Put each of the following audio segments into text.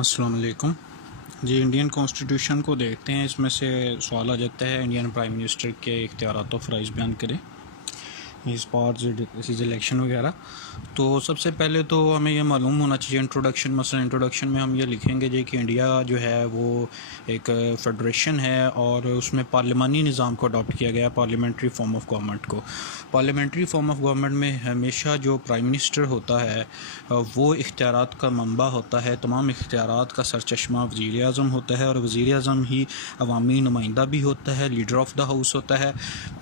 अस्सलाम वालेकुम जी। Indian constitution को देखते हैं। इसमें से सवाल आ जाता है इंडियन प्राइम मिनिस्टर के इख्तियारात और फ़राइज़ बयान करें इस पार्ट इस इलेक्शन वगैरह। तो सबसे पहले तो हमें ये मालूम होना चाहिए इंट्रोडक्शन, मसलन इंट्रोडक्शन में हम ये लिखेंगे जी कि इंडिया जो है वो एक फेडरेशन है और उसमें पार्लिमानी निज़ाम को अडॉप्ट किया गया, पार्लियामेंट्री फॉर्म ऑफ गवर्नमेंट को। पार्लियामेंट्री फॉर्म ऑफ गवर्नमेंट में हमेशा जो प्राइम मिनिस्टर होता है वो इख्तियारात का मंबा होता है। तमाम इख्तियारात का सरचश्मा वज़ीर आज़म होता है और वज़ीर आज़म ही अवामी नुमाइंदा भी होता है, लीडर ऑफ़ द हाउस होता है,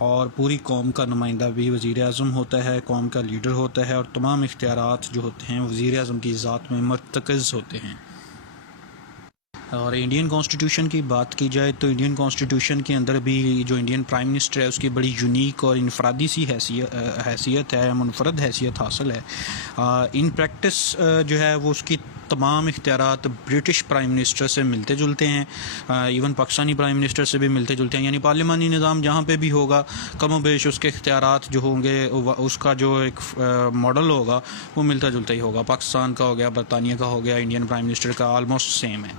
और पूरी कौम का नुमाइंदा भी वज़ीर आज़म होता है, कौम का लीडर होता है, और तमाम इख्तियारात जो होते हैं वज़ीर आज़म की ज़ात में मरतकज़ होते हैं। और इंडियन कॉन्स्टिट्यूशन की बात की जाए तो इंडियन कॉन्स्टिट्यूशन के अंदर भी जो इंडियन प्राइम मिनिस्टर है उसकी बड़ी यूनिक और इनफरादी सी हैसियत है, मुनफरद हैसियत हासिल है। इन प्रैक्टिस जो है वो उसकी तमाम इख्तियारात ब्रिटिश प्राइम मिनिस्टर से मिलते जुलते हैं, इवन पाकिस्तानी प्राइम मिनिस्टर से भी मिलते जुलते हैं। यानी पार्लिमानी निज़ाम जहाँ पे भी होगा कम बेश उसके इख्तियारात जो होंगे उसका जो एक मॉडल होगा वो मिलता जुलता ही होगा। पाकिस्तान का हो गया, बरतानिया का हो गया, इंडियन प्राइम मिनिस्टर का ऑलमोस्ट सेम है।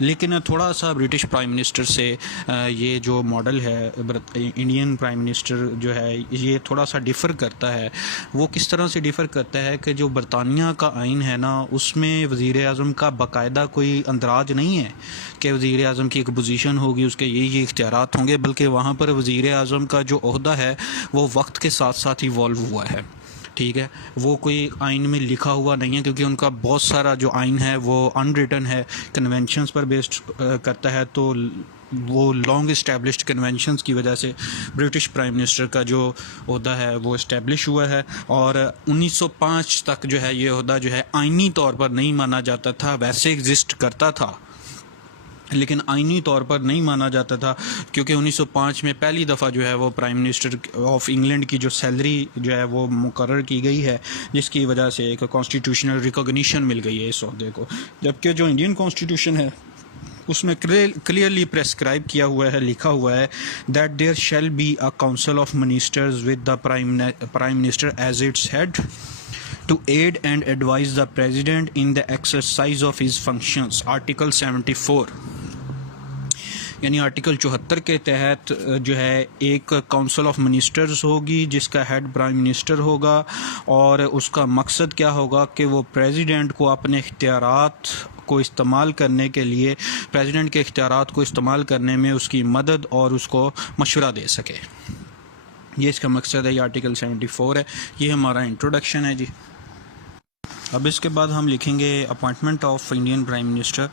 लेकिन थोड़ा सा ब्रिटिश प्राइम मिनिस्टर से ये जो मॉडल है इंडियन प्राइम मिनिस्टर जो है ये थोड़ा सा डिफ़र करता है। वो किस तरह से डिफ़र करता है कि जो बरतानिया का आइन है ना उसमें वज़ीर आज़म का बाकायदा कोई अंदराज नहीं है कि वज़ीर आज़म की एक पोजीशन होगी, उसके ये इख्तियारात होंगे, बल्कि वहाँ पर वज़ीर आज़म का जो ओहदा है वो वक्त के साथ साथ इवॉल्व हुआ है। ठीक है, वो कोई आइन में लिखा हुआ नहीं है क्योंकि उनका बहुत सारा जो आइन है वो अनरिटन है, कन्वेंशंस पर बेस्ड करता है। तो वो लॉन्ग इस्टेब्लिश्ड कन्वेंशंस की वजह से ब्रिटिश प्राइम मिनिस्टर का जो ओहदा है वो इस्टेब्लिश हुआ है। और 1905 तक जो है ये ओहदा जो है आइनी तौर पर नहीं माना जाता था, वैसे एग्जिस्ट करता था लेकिन आइनी तौर पर नहीं माना जाता था, क्योंकि 1905 में पहली दफ़ा जो है वो प्राइम मिनिस्टर ऑफ इंग्लैंड की जो सैलरी जो है वो मुकर्रर की गई है, जिसकी वजह से एक कॉन्स्टिट्यूशनल रिकॉग्निशन मिल गई है इस ओहदे को। जबकि जो इंडियन कॉन्स्टिट्यूशन है उसमें क्लियरली प्रेस्क्राइब किया हुआ है, लिखा हुआ है that there shall be a council of ministers with the prime minister as its head to aid and advise the president in the exercise of his functions। Article 74 यानी article 74 के तहत जो है एक काउंसिल ऑफ मिनिस्टर्स होगी जिसका head prime minister होगा, और उसका मकसद क्या होगा कि वो प्रेसिडेंट को अपने इख्तियारात को इस्तेमाल करने के लिए, प्रेसिडेंट के इख्तियारात को इस्तेमाल करने में उसकी मदद और उसको मशवरा दे सके। ये इसका मकसद है, ये आर्टिकल 74 है। ये हमारा इंट्रोडक्शन है जी। अब इसके बाद हम लिखेंगे appointment of Indian prime minister.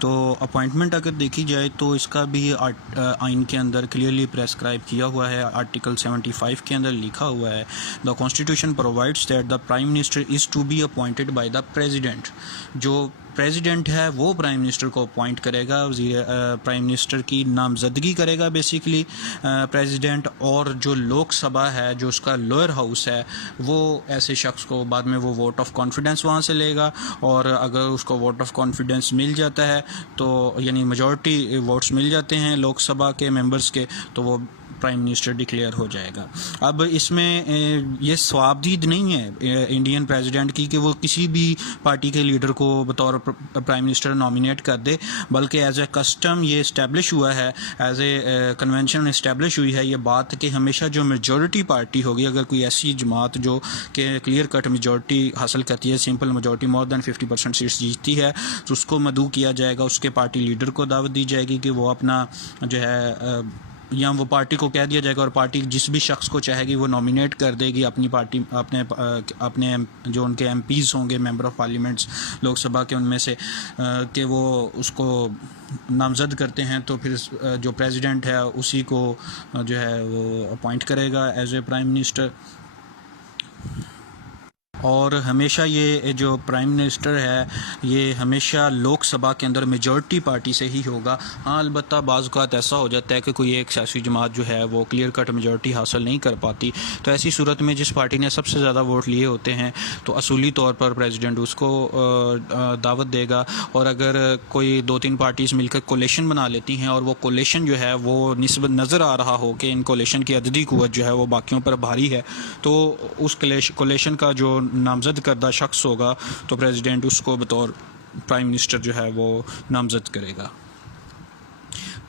तो अपॉइंटमेंट अगर देखी जाए तो इसका भी आइन के अंदर क्लियरली प्रेस्क्राइब किया हुआ है। आर्टिकल 75 के अंदर लिखा हुआ है the constitution provides that the prime minister is to be appointed by the president. जो प्रेसिडेंट है वो प्राइम मिनिस्टर को अपॉइंट करेगा, प्राइम मिनिस्टर की नामजदगी करेगा बेसिकली प्रेसिडेंट, और जो लोकसभा है जो उसका लोअर हाउस है वो ऐसे शख्स को बाद में वो वोट ऑफ कॉन्फिडेंस वहाँ से लेगा, और अगर उसको वोट ऑफ कॉन्फिडेंस मिल जाता है तो यानी मेजॉरिटी वोट्स मिल जाते हैं लोकसभा के मेंबर्स के, तो वो प्राइम मिनिस्टर डिक्लेयर हो जाएगा। अब इसमें ये स्वाबदीद नहीं है इंडियन प्रेसिडेंट की कि वो किसी भी पार्टी के लीडर को बतौर प्राइम मिनिस्टर नॉमिनेट कर दे, बल्कि एज ए कस्टम ये इस्टेब्लिश हुआ है, एज ए कन्वेंशन इस्टेब्लिश हुई है ये बात कि हमेशा जो मेजॉरिटी पार्टी होगी, अगर कोई ऐसी जमात जो कि क्लियर कट मेजॉरिटी हासिल करती है, simple majority more than 50% seats जीतती है, तो उसको मदऊ किया जाएगा, उसके पार्टी लीडर को दावत दी जाएगी कि वो अपना जो है या वो पार्टी को कह दिया जाएगा और पार्टी जिस भी शख्स को चाहेगी वो नॉमिनेट कर देगी अपनी पार्टी, अपने जो उनके एमपीज़ होंगे, मेंबर ऑफ़ पार्लियामेंट्स लोकसभा के, उनमें से कि वो उसको नामज़द करते हैं। तो फिर जो प्रेसिडेंट है उसी को जो है वो अपॉइंट करेगा एज ए प्राइम मिनिस्टर। और हमेशा ये जो प्राइम मिनिस्टर है ये हमेशा लोकसभा के अंदर मेजॉरिटी पार्टी से ही होगा। हाँ, अलबत्ता बाज़ औक़ात ऐसा हो जाता है कि कोई एक सियासी जमात जो है वो क्लियर कट मेजॉरिटी हासिल नहीं कर पाती, तो ऐसी सूरत में जिस पार्टी ने सबसे ज़्यादा वोट लिए होते हैं तो असूली तौर पर प्रेसिडेंट उसको दावत देगा। और अगर कोई 2-3 पार्टीज़ मिलकर कोलेशन बना लेती हैं और वो कोलेशन जो है वो निस्बत नज़र आ रहा हो कि इन कोलेशन की अददी क़ुव्वत जो है वो बाकियों पर भारी है, तो उस कोलेशन का जो नामज़द करदा शख्स होगा तो प्रेसिडेंट उसको बतौर प्राइम मिनिस्टर जो है वो नामज़द करेगा।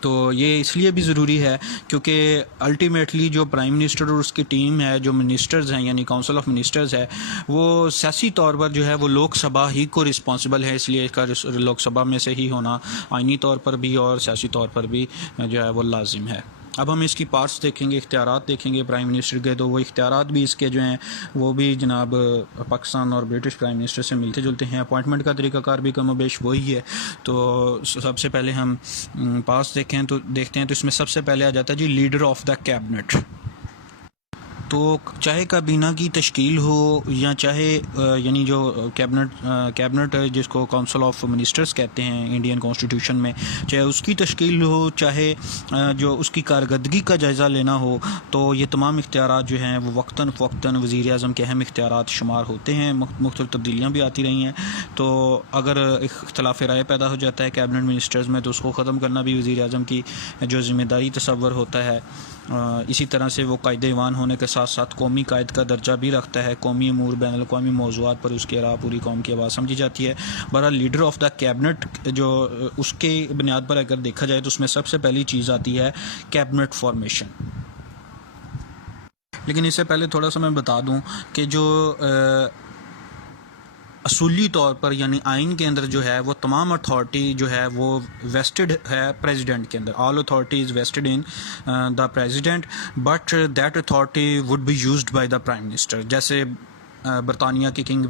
तो ये इसलिए भी ज़रूरी है क्योंकि अल्टीमेटली जो प्राइम मिनिस्टर और उसकी टीम है, जो मिनिस्टर्स हैं यानी काउंसिल ऑफ मिनिस्टर्स है, वो सियासी तौर पर जो है वो लोकसभा ही को रिस्पॉन्सिबल है, इसलिए इसका लोकसभा में से ही होना आइनी तौर पर भी और सियासी तौर पर भी जो है वो लाजिम है। अब हम इसकी पार्ट्स देखेंगे, इख्तियारात देखेंगे प्राइम मिनिस्टर के, तो वो इख्तियारात भी इसके जो हैं वो भी जनाब पाकिस्तान और ब्रिटिश प्राइम मिनिस्टर से मिलते जुलते हैं। अपॉइंटमेंट का तरीक़ाकार भी कम बेश वही है। तो सबसे पहले हम पार्ट्स देखते हैं तो इसमें सबसे पहले आ जाता है जी लीडर ऑफ द कैबिनेट। तो चाहे काबीना की तश्कील हो या चाहे यानी जो कैबिनेट जिसको काउंसिल ऑफ मिनिस्टर्स कहते हैं इंडियन कॉन्स्टिट्यूशन में, चाहे उसकी तश्कील हो, चाहे जो उसकी कारकर्दगी का जायज़ा लेना हो, तो ये तमाम इख्तियारात जो हैं वो वक्तन फ़वक्तन वज़ीर आज़म के अहम इख्तियारात शुमार होते हैं। मुख्तलिफ़ तब्दीलियाँ भी आती रही हैं, तो अगर इख्तिलाफ़ राय पैदा हो जाता है कैबिनेट मिनिस्टर्स में तो उसको ख़त्म करना भी वज़ीर आज़म की जो ज़िम्मेदारी तसव्वुर होता है। इसी तरह से वो कायदे ईवान होने के साथ साथ कौमी कायद का दर्जा भी रखता है। कौमी अमूर बैनुल अक़वामी मौज़ूआत पर उसके अलावा पूरी कौम की आवाज़ समझी जाती है। बहरहाल लीडर ऑफ द कैबिनेट जो उसके बुनियाद पर अगर देखा जाए तो उसमें सबसे पहली चीज़ आती है कैबिनेट फॉर्मेशन। लेकिन इससे पहले थोड़ा सा मैं बता दूं कि जो असूली तौर पर यानी आइन के अंदर जो है वो तमाम अथॉरिटी जो है वो वेस्टेड है प्रेसिडेंट के अंदर। All authority is vested in the president but that authority would be used by the prime minister. जैसे बरतानिया के किंग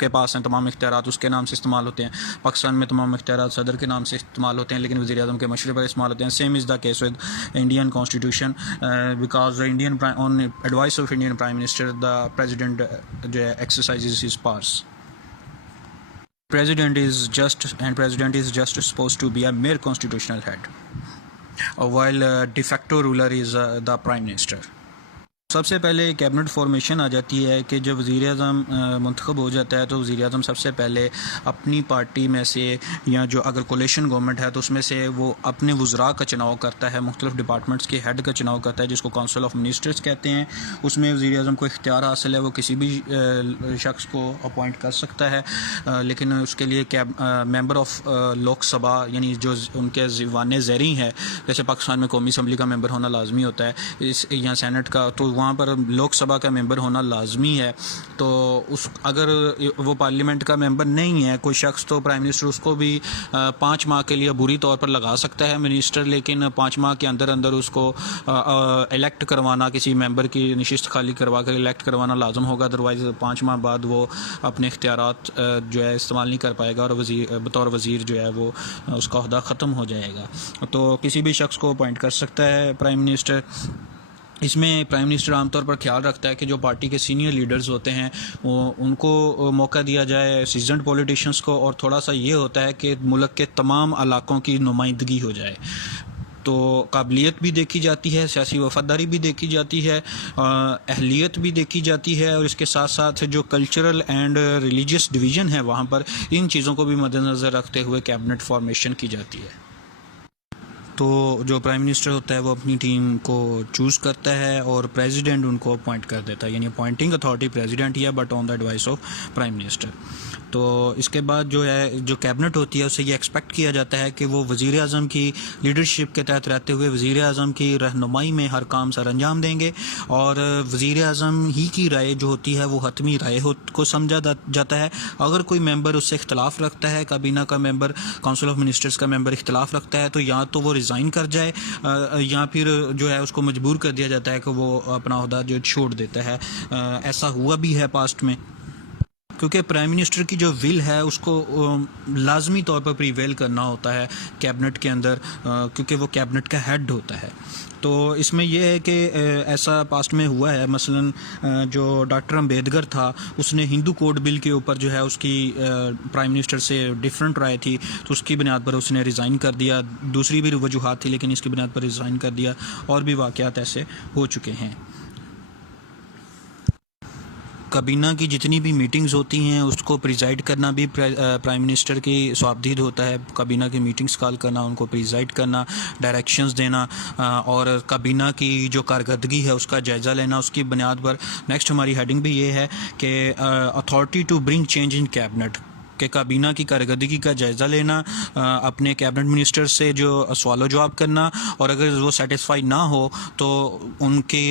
के पास हैं तमाम इख्तियारात, उसके नाम से इस्तेमाल होते हैं। पाकिस्तान में तमाम इख्तियारात सदर के नाम से इस्तेमाल होते हैं, लेकिन वज़ीर आज़म के मशवरे पर इस्तेमाल होते हैं। Same is the case with Indian constitution because Indian on advice of Indian prime minister the president जो है exercises his powers. President is just supposed to be a mere constitutional head, while de facto ruler is the prime minister. सबसे पहले cabinet formation आ जाती है कि जब वज़ीर आज़म मुंतखब हो जाता है तो वज़ीर आज़म सबसे पहले अपनी पार्टी में से या जो अगर कोलिशन गवर्नमेंट है तो उसमें से वो अपने वज़रा का चुनाव करता है, मुख्तलिफ़ डिपार्टमेंट्स के हेड का चुनाव करता है जिसको काउंसिल ऑफ मिनिस्टर्स कहते हैं। उसमें वज़ीर आज़म को इख्तियार हासिल है, वो किसी भी शख्स को अपॉइंट कर सकता है, लेकिन उसके लिए मेंबर ऑफ लोकसभा यानी जो उनके ज़ीवान ज़ैरी हैं, जैसे पाकिस्तान में कौमी असम्बली का मेंबर होना लाजमी होता है इस या सेनेट का, तो वहाँ पर लोकसभा का मेंबर होना लाजमी है। तो उस अगर वो पार्लियामेंट का मेंबर नहीं है कोई शख्स तो प्राइम मिनिस्टर उसको भी 5 माह के लिए बुरी तौर पर लगा सकता है मिनिस्टर, लेकिन 5 माह के अंदर अंदर उसको इलेक्ट करवाना, किसी मेंबर की नशिस्त खाली करवा कर इलेक्ट करवाना लाजम होगा। अदरवाइज़ 5 माह बाद वो अपने इख्तियारात जो है इस्तेमाल नहीं कर पाएगा और बतौर वज़ीर जो है वो उसका ओहदा ख़त्म हो जाएगा। तो किसी भी शख्स को अपॉइंट कर सकता है प्राइम मिनिस्टर। इसमें प्राइम मिनिस्टर आमतौर पर ख्याल रखता है कि जो पार्टी के सीनियर लीडर्स होते हैं वो उनको मौका दिया जाए, सीजनड पॉलिटिशियंस को, और थोड़ा सा ये होता है कि मुल्क के तमाम इलाकों की नुमाइंदगी हो जाए। तो काबिलियत भी देखी जाती है, सियासी वफादारी भी देखी जाती है, अहलियत भी देखी जाती है, और इसके साथ साथ जो कल्चरल एंड रिलीजियस डिवीज़न है वहाँ पर इन चीज़ों को भी मद्देनज़र रखते हुए कैबिनेट फॉर्मेशन की जाती है। तो जो प्राइम मिनिस्टर होता है वो अपनी टीम को चूज़ करता है और प्रेसिडेंट उनको अपॉइंट कर देता है, यानी अपॉइंटिंग अथॉरिटी प्रेसिडेंट ही है but on the advice of prime minister. तो इसके बाद जो है जो कैबिनेट होती है उससे ये एक्सपेक्ट किया जाता है कि वो वज़ीर आज़म की लीडरशिप के तहत रहते हुए वज़ीर आज़म की रहनुमाई में हर काम सर अंजाम देंगे, और वज़ीर आज़म ही की राय जो होती है वो हतमी राय को समझा जाता है। अगर कोई मेंबर उससे इख्तलाफ रखता है, काबीना का मेंबर, काउंसिल ऑफ मिनिस्टर्स का मेंबर इख्तलाफ रखता है, तो या तो वो रिज़ाइन कर जाए या फिर जो है उसको मजबूर कर दिया जाता है कि वो अपना ओहदा जो छोड़ देता है। ऐसा हुआ भी है पास्ट में, क्योंकि प्राइम मिनिस्टर की जो विल है उसको लाजमी तौर पर प्रीवेल करना होता है कैबिनेट के अंदर, क्योंकि वो कैबिनेट का हेड होता है। तो इसमें यह है कि ऐसा पास्ट में हुआ है, मसलन जो डॉक्टर अम्बेडकर था उसने हिंदू कोड बिल के ऊपर जो है उसकी प्राइम मिनिस्टर से डिफरेंट राय थी, तो उसकी बुनियाद पर उसने रिज़ाइन कर दिया। दूसरी भी वजूहात थी लेकिन इसकी बुनियाद पर रिज़ाइन कर दिया, और भी वाक़यात ऐसे हो चुके हैं। काबीना की जितनी भी मीटिंग्स होती हैं उसको प्रिजाइड करना भी प्राइम मिनिस्टर की स्वाबदीद होता है। काबीना की मीटिंग्स कॉल करना, उनको प्रिजाइड करना, डायरेक्शंस देना, और काबीना की जो कारकर्दगी है उसका जायज़ा लेना। उसकी बुनियाद पर नेक्स्ट हमारी हेडिंग भी ये है कि authority to bring change in cabinet. कि काबीना की कारकर्दगी का जायज़ा लेना, अपने कैबिनेट मिनिस्टर से जो सवाल जवाब करना, और अगर वो सेटिस्फाई ना हो तो उनकी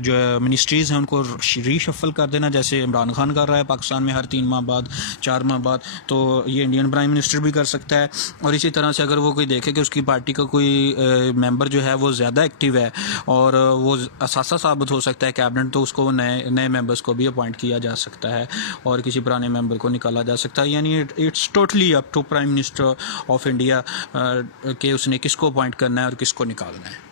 जो मिनिस्ट्रीज़ हैं उनको रीशफल कर देना, जैसे इमरान खान कर रहा है पाकिस्तान में हर 3 माह बाद 4 माह बाद, तो ये इंडियन प्राइम मिनिस्टर भी कर सकता है। और इसी तरह से अगर वो कोई देखे कि उसकी पार्टी का कोई मेंबर जो है वो ज़्यादा एक्टिव है और वो असासा साबित हो सकता है कैबिनेट, तो उसको नए मेंबर्स को भी अपॉइंट किया जा सकता है और किसी पुराने मेंबर को निकाला जा सकता है। यानी it's totally up to prime minister of India कि उसने किसको अपॉइंट करना है और किसको निकालना है।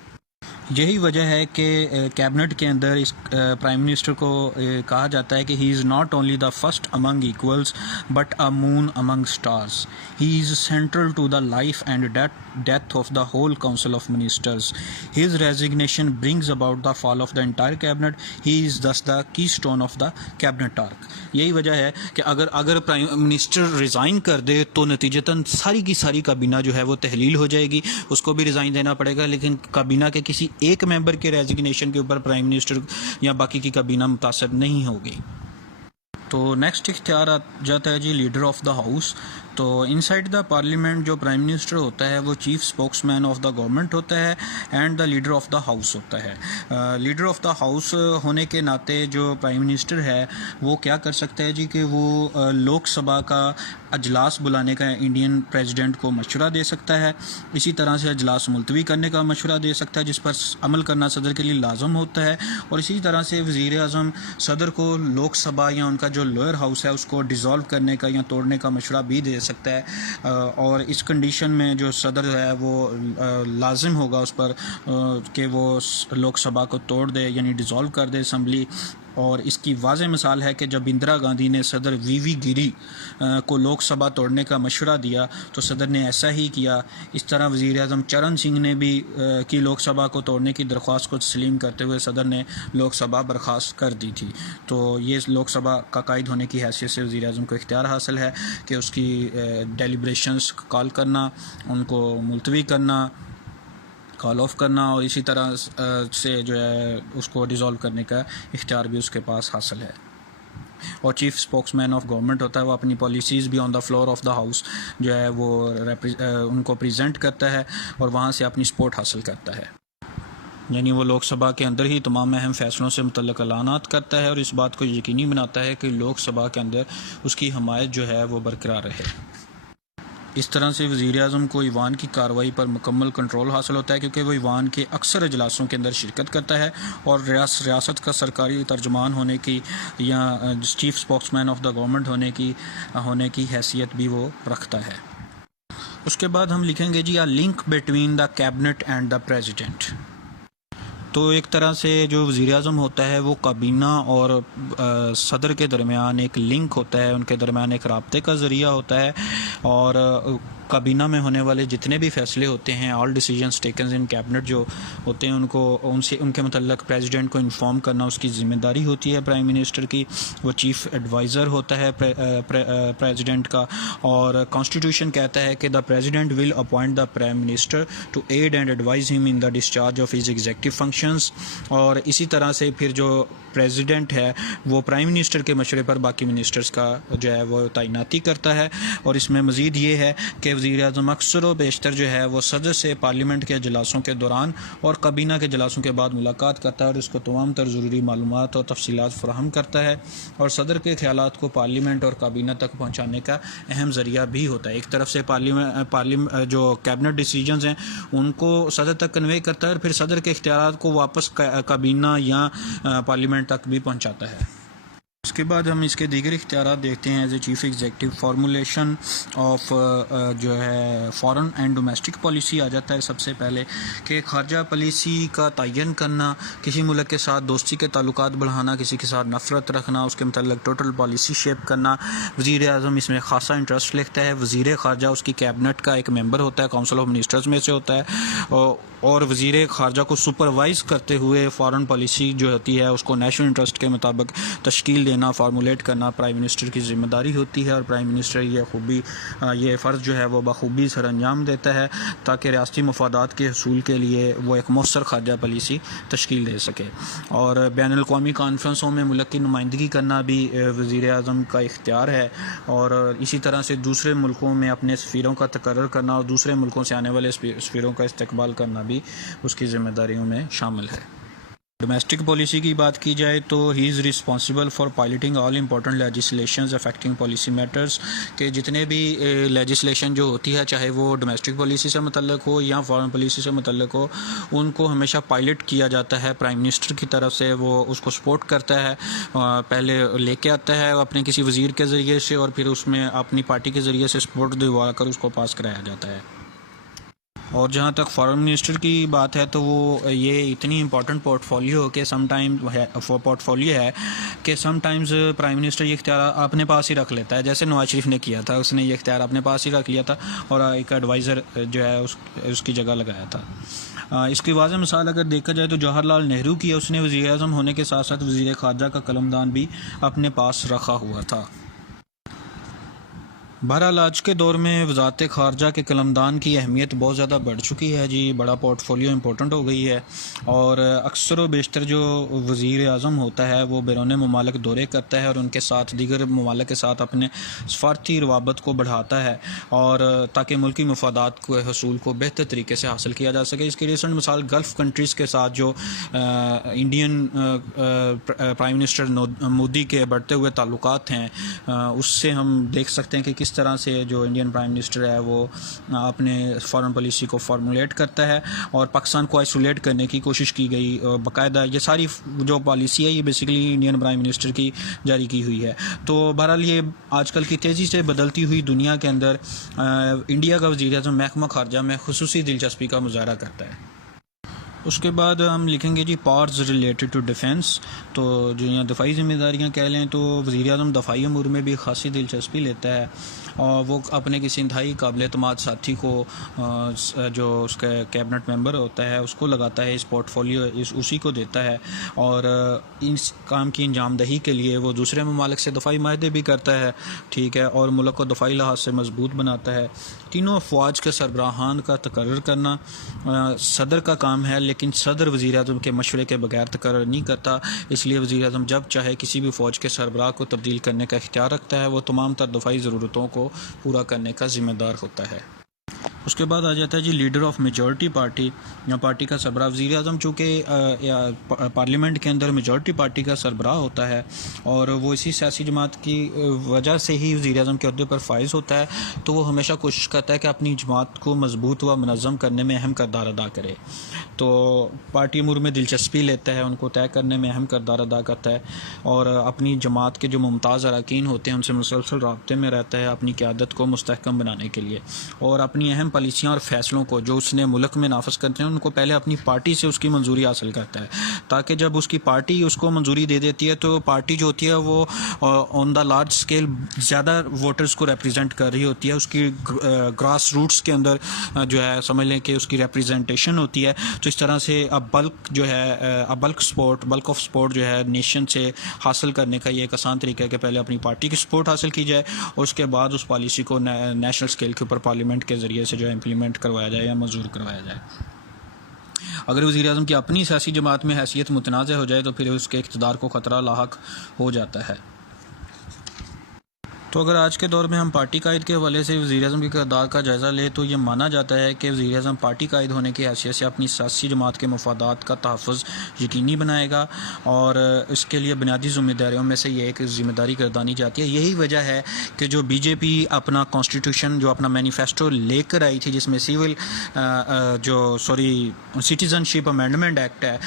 यही वजह है कि कैबिनेट के अंदर इस प्राइम मिनिस्टर को कहा जाता है कि he is not only the first among equals but a moon among stars, he is central to the life and death of the whole council of ministers, his resignation brings about the fall of the entire cabinet, he is thus the keystone of the cabinet arch. यही वजह है कि अगर prime minister resign कर दे तो नतीजतन सारी की सारी काबीना जो है वो तहलील हो जाएगी, उसको भी रिज़ाइन देना पड़ेगा, लेकिन काबीना के किसी एक मेंबर के रेजिग्नेशन के ऊपर प्राइम मिनिस्टर या बाकी की काबीना मुतासर नहीं होगी। तो नेक्स्ट इख्तियार आ जाता है जी लीडर ऑफ द हाउस। तो इनसाइड द पार्लियामेंट जो प्राइम मिनिस्टर होता है वो chief spokesman of the government होता है and the leader of the house होता है। लीडर ऑफ द हाउस होने के नाते जो प्राइम मिनिस्टर है वो क्या कर सकता है जी कि वो लोकसभा का अजलास बुलाने का इंडियन प्रेसिडेंट को मशवरा दे सकता है, इसी तरह से अजलास मुलतवी करने का मशवरा दे सकता है जिस पर अमल करना सदर के लिए लाजम होता है, और इसी तरह से वज़ीर आज़म सदर को लोकसभा या उनका जो लोअर हाउस है उसको डिज़ोल्व करने का या तोड़ने का मशवरा भी दे सकता है। और इस कंडीशन में जो सदर है वो लाजिम होगा उस पर कि वो लोकसभा को तोड़ दे यानी डिज़ोल्व कर दे असम्बली। और इसकी वाज़ेह मिसाल है कि जब इंदिरा गांधी ने सदर वीवी गिरी को लोकसभा तोड़ने का मशवरा दिया तो सदर ने ऐसा ही किया। इस तरह वज़ीर आज़म चरण सिंह ने भी की लोकसभा को तोड़ने की दरख्वास्त को तस्लीम करते हुए सदर ने लोकसभा बर्खास्त कर दी थी। तो ये लोकसभा का कायद होने की हैसियत से वज़ीर आज़म को इख्तियार हासिल है कि उसकी डेलिब्रेशंस कॉल करना, उनको मुलतवी करना, कॉल ऑफ करना, और इसी तरह से जो है उसको डिज़ोल्व करने का इख्तियार भी उसके पास हासिल है। और चीफ स्पोक्समैन ऑफ गवर्नमेंट होता है, वो अपनी पॉलिसीज़ भी on the floor of the house जो है वो उनको प्रेजेंट करता है और वहाँ से अपनी सपोर्ट हासिल करता है। यानी वो लोकसभा के अंदर ही तमाम अहम फ़ैसलों से मुतल्लिक़ ऐलानात करता है और इस बात को यकीनी बनाता है कि लोकसभा के अंदर उसकी हमायत जो है वो बरकरार रहे। इस तरह से वज़ीर आज़म को ईवान की कार्रवाई पर मुकम्मल कंट्रोल हासिल होता है क्योंकि वो ईवान के अक्सर अजलासों के अंदर शिरकत करता है और रियासत का सरकारी तर्जुमान होने की या chief spokesman of the government होने की हैसियत भी वो रखता है। उसके बाद हम लिखेंगे जी a link between the cabinet and the president. तो एक तरह से जो वज़ीर आज़म होता है वो काबीना और सदर के दरमियान एक लिंक होता है, उनके दरमियान एक राब्ते का ज़रिया होता है, और काबीना में होने वाले जितने भी फ़ैसले होते हैं all decisions taken in cabinet जो होते हैं उनके मतलब प्रेसिडेंट को इन्फॉर्म करना उसकी ज़िम्मेदारी होती है प्राइम मिनिस्टर की। वो चीफ़ एडवाइज़र होता है प्रेसिडेंट का, और कॉन्स्टिट्यूशन कहता है कि the president will appoint the prime minister to aid and advise him in the discharge of his executive functions. और इसी तरह से फिर जो प्रेसिडेंट है वो प्राइम मिनिस्टर के मशवरे पर बाकी मिनिस्टर्स का जो है वो तैनाती करता है। और इसमें मज़ीद ये है कि वज़ीर आज़म अक्सर व बेशतर जो है वो सदर से पार्लियामेंट के अजलासों के दौरान और काबीना के अजलासों के बाद मुलाकात करता है और उसको तमाम तर ज़रूरी मालूमात और तफसीलात फ़राहम करता है और सदर के ख्यालात को पार्लियामेंट और काबीना तक पहुँचाने का अहम ज़रिया भी होता है। एक तरफ से पार्लियामेंट जो कैबिनेट डिसीजंस हैं उनको सदर तक कन्वे करता है और फिर सदर के इख्तियारात को वापस काबीना या पार्लियामेंट तक भी पहुँचाता है। उसके बाद हम इसके दीगर इख्तियारात देखते हैं as a chief executive. Formulation of जो है फॉरेन एंड डोमेस्टिक पॉलिसी आ जाता है सबसे पहले कि खारजा पॉलिसी का तयन करना, किसी मुल्क के साथ दोस्ती के ताल्लुकात बढ़ाना, किसी के साथ नफ़रत रखना, उसके मतलब टोटल पॉलिसी शेप करना। वज़ीर आज़म इसमें ख़ासा इंटरेस्ट लेता है। वज़ीर ख़ारजा उसकी कैबिनेट का एक मेंबर होता है, काउंसिल ऑफ मिनिस्टर्स में से होता है, और वज़ीर ख़ारजा को सुपरवाइज़ करते हुए फ़ॉरेन पॉलिसी जो होती है उसको नेशनल इंटरेस्ट के मुताबिक तश्कील देना करना, फार्मूलेट करना प्राइम मिनिस्टर की ज़िम्मेदारी होती है और प्राइम मिनिस्टर ये फ़र्ज़ जो है वो बखूबी सर अंजाम देता है ताकि रियासती मफादात के हसूल के लिए वो एक मौसर ख़ारजा पॉलिसी तश्कील दे सके। और बैनुल अक़वामी कॉन्फ्रेंसों में मुल्क की नुमाइंदगी करना भी वज़ीर आज़म का इख्तियार है और इसी तरह से दूसरे मुल्कों में अपने सफ़ीरों का तकर्रर करना और दूसरे मुल्कों से आने वाले सफ़ीरों का इस्तकबाल करना भी उसकी ज़िम्मेदारियों में शामिल है। डोमेस्टिक पॉलिसी की बात की जाए तो he is responsible for piloting all important legislations affecting policy matters, के जितने भी लेजिस्लेशन जो होती है चाहे वो डोमेस्टिक पॉलिसी से मुतल्लिक हो या फॉरेन पॉलिसी से मुतल्लिक हो, उनको हमेशा पायलट किया जाता है प्राइम मिनिस्टर की तरफ से। वो उसको सपोर्ट करता है, पहले लेके आता है अपने किसी वज़ीर के ज़रिए से और फिर उसमें अपनी पार्टी के ज़रिए से सपोर्ट दिलवा कर उसको पास कराया जाता है। और जहाँ तक फॉरेन मिनिस्टर की बात है तो वो ये इतनी इंपॉर्टेंट पोर्टफोलियो के पोर्टफोलियो है कि समटाइम्स प्राइम मिनिस्टर ये इख्तियार अपने पास ही रख लेता है, जैसे नवाज शरीफ ने किया था, उसने ये इख्तियार अपने पास ही रख लिया था और एक एडवाइज़र जो है उसकी जगह लगाया था। इसकी वाज़ह मिसाल अगर देखा जाए तो जवाहरलाल नेहरू की, उसने वज़ीर आज़म होने के साथ साथ वज़ीर ख़ारजा का कलमदान भी अपने पास रखा हुआ था। बहरहाल आज के दौर में वज़ारत ख़ारजा के कलमदान की अहमियत बहुत ज़्यादा बढ़ चुकी है जी, बड़ा पोर्टफोलियो इंपॉर्टेंट हो गई है और अक्सर व बेशतर जो वज़ीर आज़म होता है वो बैरून ममालिक दौरे करता है और उनके साथ दीगर ममालिक के साथ अपने सफारती रवाबत को बढ़ाता है और ताकि मुल्की मफादात को हसूल को बेहतर तरीके से हासिल किया जा सके। इसकी रिसेंट मिसाल गल्फ़ कंट्रीज़ के साथ जो इंडियन प्राइम मिनिस्टर मोदी के बढ़ते हुए ताल्लुकात हैं, उससे हम देख सकते हैं कि किस तरह से जो इंडियन प्राइम मिनिस्टर है वो अपने फॉरेन पॉलिसी को फार्मूलेट करता है और पाकिस्तान को आइसोलेट करने की कोशिश की गई। बाकायदा ये सारी जो पॉलिसी है ये बेसिकली इंडियन प्राइम मिनिस्टर की जारी की हुई है। तो बहरहाल ये आजकल की तेज़ी से बदलती हुई दुनिया के अंदर इंडिया का वज़ीर आज़म महकमा ख़ारजा में खुसूसी दिलचस्पी का मुज़ाहरा करता है। उसके बाद हम लिखेंगे जी पावर्स रिलेटेड टू डिफेंस, तो जो यहाँ दफ़ाई ज़िम्मेदारियाँ कह लें तो वज़ीर आज़म दफ़ाई अमूर में भी ख़ासी दिलचस्पी लेता है और वो अपने किसी इंतहाई काबिल एतमाद साथी को जो उसका कैबिनेट मेंबर होता है उसको लगाता है, इस पोर्टफोलियो उसी को देता है और इस काम की अंजामदही के लिए वो दूसरे ममालिक से दफ़ाई माहदे भी करता है, ठीक है, और मुल्क को दफ़ाई लिहाज से मजबूत बनाता है। तीनों अफवाज के सरबराहान का तकर्रर करना सदर का काम है, लेकिन सदर वज़ीर आज़म के मशवरे के बगैर तकर्रर नहीं करता, इसलिए वज़ीर आज़म जब चाहे किसी भी फ़ौज के सरबराह को तब्दील करने का इख्तियार रखता है। वो तमाम तर दफ़ाई ज़रूरतों को पूरा करने का ज़िम्मेदार होता है। उसके बाद आ जाता है जी लीडर ऑफ मेजॉरिटी पार्टी या पार्टी का सरबराह। वज़ीर आज़म चूँकि पार्लियामेंट के अंदर मेजॉरिटी पार्टी का सरबराह होता है और वो इसी सियासी जमात की वजह से ही वज़ीर आज़म के अहदे पर फाइज होता है, तो वो हमेशा कोशिश करता है कि अपनी जमात को मजबूत व मुनज़्ज़म करने में अहम किरदार अदा करे। तो पार्टी अमूर में दिलचस्पी लेता है, उनको तय करने में अहम किरदार अदा करता है और अपनी जमात के जो मुमताज़ अरकान होते हैं उनसे मुसलसल राब्ते में रहता है अपनी क़यादत को मुस्तहकम बनाने के लिए और अपनी अहम पॉलिसियाँ और फैसलों को जो उसने मुल्क में नाफज करते हैं उनको पहले अपनी पार्टी से उसकी मंजूरी हासिल करता है, ताकि जब उसकी पार्टी उसको मंजूरी दे देती है तो पार्टी जो होती है वो ऑन द लार्ज स्केल ज़्यादा वोटर्स को रिप्रेजेंट कर रही होती है। उसकी ग्रास रूट्स के अंदर जो है समझ लें कि उसकी रिप्रेजेंटेशन होती है। तो इस तरह से अब बल्क ऑफ सपोर्ट जो है नेशन से हासिल करने का ये एक आसान तरीका है कि पहले अपनी पार्टी की सपोर्ट हासिल की जाए और उसके बाद उस पॉलिसी को नेशनल स्केल के ऊपर पार्लियामेंट के ज़रिए से जो है इम्प्लीमेंट करवाया जाए या मंजूर करवाया जाए। अगर वज़ीर आज़म की अपनी सियासी जमात में हैसियत मुतनाज़ हो जाए तो फिर उसके इक़्तिदार को ख़तरा लाहक हो जाता है। तो अगर आज के दौर में हम पार्टी कायद के हवाले से वज़ीर आज़म के किरदार का जायज़ा लें तो ये माना जाता है कि वज़ीर आज़म पार्टी कायद होने की हैसियत से अपनी सियासी जमात के मफादात का तहफ़्फ़ुज़ यकीनी बनाएगा और इसके लिए बुनियादी ज़िम्मेदारियों में से ये एक ज़िम्मेदारी गर्दानी जाती है। यही वजह है कि जो बीजेपी अपना कॉन्स्टिट्यूशन जो अपना मैनिफेस्टो लेकर आई थी जिसमें सिटीज़नशिप अमेंडमेंट एक्ट है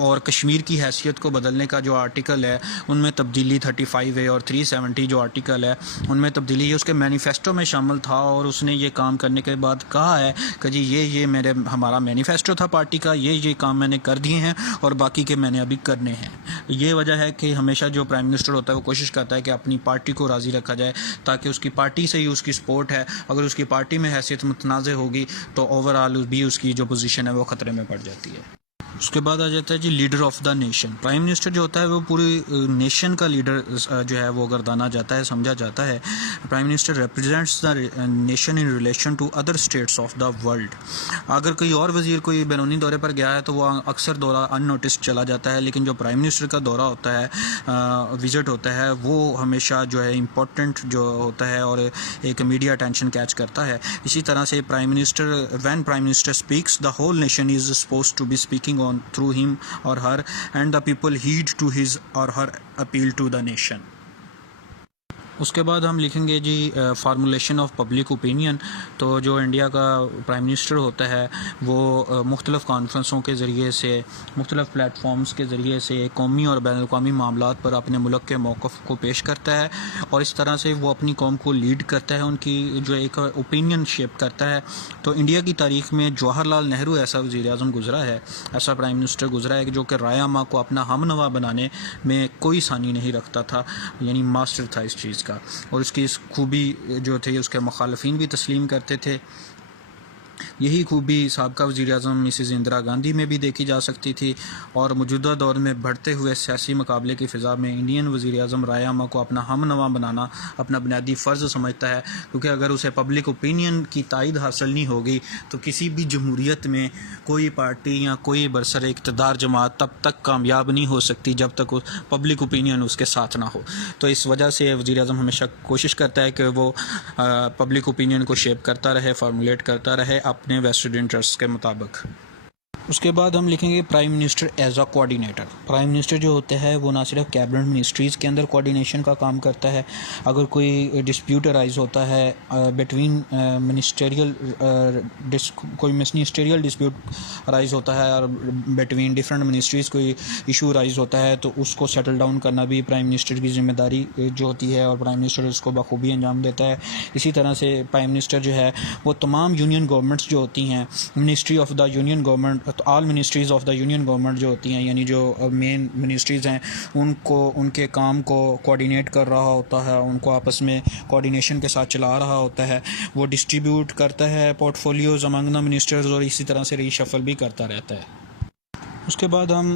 और कश्मीर की हैसियत को बदलने का जो आर्टिकल है उनमें तब्दीली 35A और 370 जो आर्टिकल है उनमें तब्दीली ये उसके मैनिफेस्टो में शामिल था और उसने ये काम करने के बाद कहा है कि जी ये हमारा मैनिफेस्टो था पार्टी का, ये काम मैंने कर दिए हैं और बाकी के मैंने अभी करने हैं। ये वजह है कि हमेशा जो प्राइम मिनिस्टर होता है वो कोशिश करता है कि अपनी पार्टी को राज़ी रखा जाए ताकि उसकी पार्टी से ही उसकी सपोर्ट है। अगर उसकी पार्टी में हैसियत मुतनाज़ होगी तो ओवरऑल भी उसकी जो पोजीशन है वो ख़तरे में पड़ जाती है। उसके बाद आ जाता है जी leader of the nation. Prime minister जो होता है वो पूरी नेशन का लीडर जो है वो गर्दाना जाता है, समझा जाता है। Prime minister represents the nation in relation to other states of the world. अगर कोई और वजीर कोई बैरूनी दौरे पर गया है तो वो अक्सर दौरा अननोटिस चला जाता है, लेकिन जो प्राइम मिनिस्टर का दौरा होता है, विजिट होता है, वो हमेशा जो है इम्पोर्टेंट जो होता है और एक मीडिया अटेंशन कैच करता है। इसी तरह से prime minister when prime minister speaks the whole nation is supposed to be speaking on through him or her and the people heed to his or her appeal to the nation. उसके बाद हम लिखेंगे जी formulation of public opinion. तो जो India का prime minister होता है वो मुख्तलिफ़ कॉन्फ्रेंसों के ज़रिए से, मुख्तलिफ़ प्लेटफॉर्म्स के ज़रिए से कौमी और बैनुल अक़वामी मामलात पर अपने मुल्क के मौक़िफ़ को पेश करता है और इस तरह से वो अपनी कौम को लीड करता है, उनकी जो एक ओपिनियन शेप करता है। तो इंडिया की तारीख़ में जवाहरलाल नेहरू ऐसा वज़ीर-ए-आज़म गुज़रा है, ऐसा प्राइम मिनिस्टर गुज़रा है जो कि राय आमा को अपना हमनवा बनाने में कोई सानी नहीं रखता था, यानी मास्टर था इस चीज़ का, और उसकी इस खूबी जो थी उसके मुखालफिन भी तस्लीम करते थे। यही खूबी साबका वज़ीर-ए-आज़म मिसेज़ इंदिरा गांधी में भी देखी जा सकती थी और मौजूदा दौर में बढ़ते हुए सियासी मुकाबले की फ़िज़ा में इंडियन वज़ीर-ए-आज़म राय आमा को अपना हमनवा बनाना अपना बुनियादी फ़र्ज़ समझता है, क्योंकि अगर उसे पब्लिक ओपिनियन की तायद हासिल नहीं होगी तो किसी भी जमहूरियत में कोई पार्टी या कोई बरसर इक़्तिदार जमात तब तक कामयाब नहीं हो सकती जब तक पब्लिक ओपिनियन उसके साथ ना हो। तो इस वजह से वज़ीर-ए-आज़म हमेशा कोशिश करता है कि वो पब्लिक ओपिनियन को शेप करता रहे, फार्मूलेट करता रहे अपने वेस्टेड इंटरेस्ट के मुताबिक। उसके बाद हम लिखेंगे prime minister as a coordinator. Prime minister जो होते हैं वो ना सिर्फ कैबिनेट मिनिस्ट्रीज़ के अंदर कोऑर्डिनेशन का काम करता है। अगर कोई डिस्प्यूट अराइज होता है बिटवीन मिनिस्टेरियल कोई मिनिस्टेरियल डिस्प्यूट अराइज होता है और बिटवीन डिफरेंट मिनिस्ट्रीज़ कोई इशू अराइज होता है तो उसको सेटल डाउन करना भी प्राइम मिनिस्टर की जिम्मेदारी जो होती है और प्राइम मिनिस्टर उसको बखूबी अंजाम देता है। इसी तरह से प्राइम मिनिस्टर जो है वो तमाम यूनियन गवर्नमेंट्स जो होती हैं, ministry of the union government, all ministries of the union government जो होती हैं, यानी जो मेन मिनिस्ट्रीज़ हैं, उनको उनके काम को कोऑर्डिनेट कर रहा होता है, उनको आपस में कोऑर्डिनेशन के साथ चला रहा होता है। वो डिस्ट्रीब्यूट करता है पोर्टफोलियोज़ अमंग द मिनिस्टर्स और इसी तरह से रीशफल भी करता रहता है। उसके बाद हम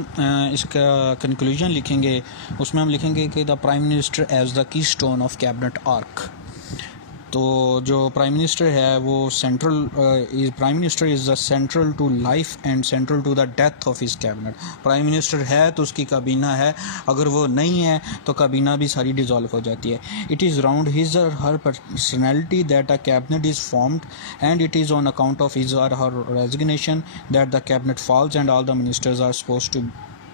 इसका कंक्लूजन लिखेंगे, उसमें हम लिखेंगे कि the prime minister as the keystone of cabinet arch. तो जो प्राइम मिनिस्टर है वो prime minister is the central to life and central to the death of his cabinet. Prime minister है तो उसकी काबीना है, अगर वो नहीं है तो काबीना भी सारी डिज़ोल्व हो जाती है। It is round his or her personality that a cabinet is formed and it is on account of his or her resignation that the cabinet falls and all the ministers are supposed to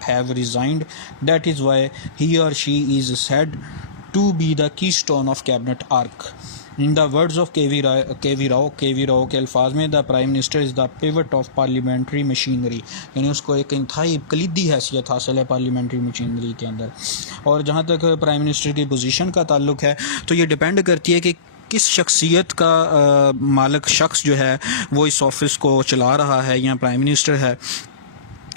have resigned. That is why he or she is said to be the keystone of cabinet arc. In the words of KV Rao के अल्फाज में the prime minister is the pivot of parliamentary machinery, यानी उसको एक इंतहाई कलीदी हैसियत हासिल है पार्लियामेंट्री मशीनरी के अंदर। और जहाँ तक प्राइम मिनिस्टर की पोजीशन का ताल्लुक है तो ये डिपेंड करती है कि किस शख्सियत का मालिक शख्स जो है वो इस ऑफिस को चला रहा है या प्राइम मिनिस्टर है।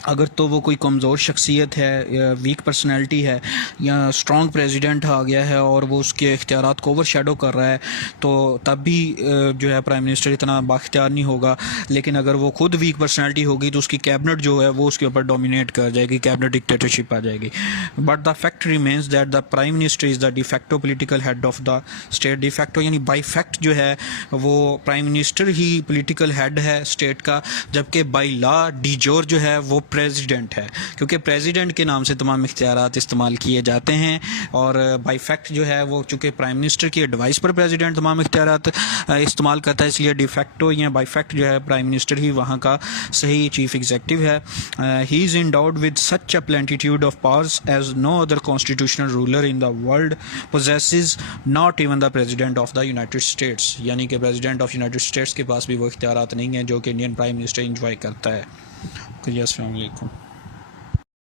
अगर तो वो कोई कमज़ोर शख्सियत है या वीक पर्सनैलिटी है या स्ट्रॉन्ग प्रेसिडेंट आ गया है और वो उसके इख्तियारात को ओवर शेडो कर रहा है तो तब भी जो है प्राइम मिनिस्टर इतना बाख्तियार नहीं होगा। लेकिन अगर वो खुद वीक पर्सनैलिटी होगी तो उसकी कैबिनेट जो है वो उसके ऊपर डोमिनेट कर जाएगी, कैबिनेट डिक्टेटरशिप आ जाएगी। But the fact remains that the prime minister is the de facto political head of the state. De facto यानी बाई फैक्ट जो है वो प्राइम मिनिस्टर ही पोलिटिकल हेड है स्टेट का, जबकि बाई लॉ डिजोर जो है वो प्रेसिडेंट है, क्योंकि प्रेसिडेंट के नाम से तमाम इख्तियारात इस्तेमाल किए जाते हैं। और बाई फैक्ट जो है वो चूँकि प्राइम मिनिस्टर की एडवाइस पर प्रेसिडेंट तमाम इख्तियारात इस्तेमाल करता है, इसलिए डिफेक्टो या बाई फैक्ट जो है प्राइम मिनिस्टर ही वहाँ का सही चीफ एग्जीक्यूटिव है। He is endowed with such a plenitude of powers as no other constitutional ruler in the world possesses, not even the president of the United States, यानी कि president of United states के पास भी वो इख्तियारात नहीं है जो कि इंडियन प्राइम मिनिस्टर इंजॉय करता है। अस्सलाम वालेकुम।